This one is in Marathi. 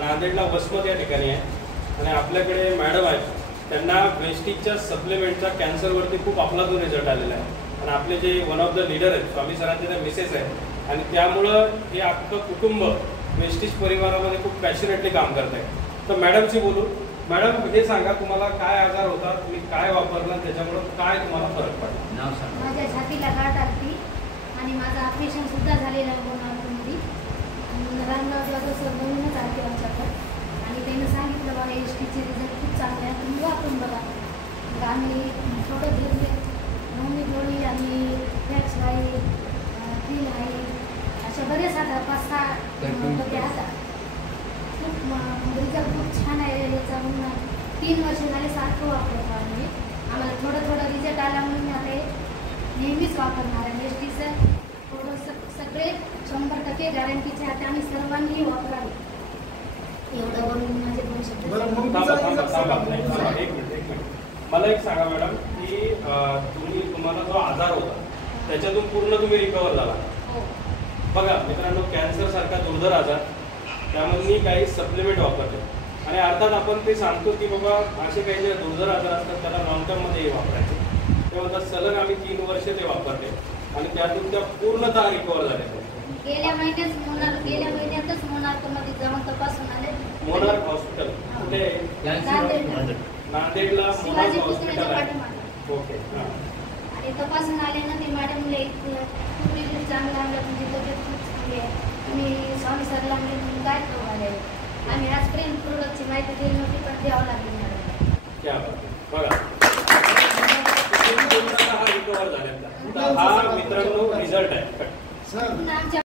नांदेडला वसमत या ठिकाणी आहे आणि आपल्याकडे मॅडम आहेत. त्यांना वेस्टीजच्या सप्लिमेंटचा कॅन्सरवरती खूप अफलातून रिझल्ट आलेला आहे आणि आपले जे वन ऑफ द लीडर आहेत स्वामी सरांचे त्या मिसेस आहेत आणि त्यामुळं हे अख्खं कुटुंब वेस्टीज परिवारामध्ये खूप पॅशनेटली काम करत आहे. तर मॅडमशी बोलू. मॅडम, हे सांगा तुम्हाला काय आजार होता, तुम्ही काय वापरला, त्याच्यामुळे काय तुम्हाला फरक पडला? माझ्या छातीला गाठ आली आणि माझं ऑपरेशन सुद्धा झालेलं आहे मोनामध्ये. रामराव सर म्हणूनच आले आमच्याकडे आणि त्यांनी सांगितलं बघा एसटीचे रिझल्ट खूप चांगले आहे, तुम्ही वापरून बघा. मग आम्ही थोडं घेतले नवमी गोळी आणि फॅक्स आहे, क्रील आहे, अशा बरेच आता 5-6 डबे आता. खूप रिझल्ट खूप छान आहे याचा. म्हणून 3 वर्ष झाले सारखं वापरतो आम्ही. आम्हाला थोडं थोडं रिझल्ट आला म्हणून आता नेहमीच वापरणार आहे. एसटीचं थोडं सगळे 100% गॅरंटीचे आहे. आम्ही सर्वांनी वापरावे एवढं बोलून माझे 2 शब्द. एक मिनिट. मला एक सांगा मॅडम की तुम्हाला जो आजार होता त्याच्यातून पूर्ण तुम्ही रिकवर झाला. बघा मित्रांनो, कॅन्सर सारखा दुर्धर आजार, त्यामध्ये काही सप्लिमेंट वापरते आणि अर्थात आपण ते सांगतो की बाबा असे काही जे दुर्धर आजार असतात त्याला लॉंग टर्ममध्ये वापरायचे. तेव्हा सलग आम्ही 3 वर्ष ते वापरले आणि त्यातून त्या पूर्णतः रिकवर झाले. गेल्या महिन्यातच मोनार्कमध्ये जाऊन तपासून आले. मोनार्क हॉस्पिटल कुठे? नांदेडला मोनार्क हॉस्पिटल आहे. ओके. आणि तपासून आले ना ते मॅडमले खूप रिझल्ट चांगला आला, तुमची तब्येत खूप चांगली आहे. तुम्ही स्वामी सरला म्हणजे काय करू आले. आम्ही आजपर्यंत प्रोडक्टची माहिती दिली नव्हती पण द्यावं लागली मॅडम. क्या बघा हा रिकवर झाल्याचा हा मित्रांनो रिझल्ट आहे.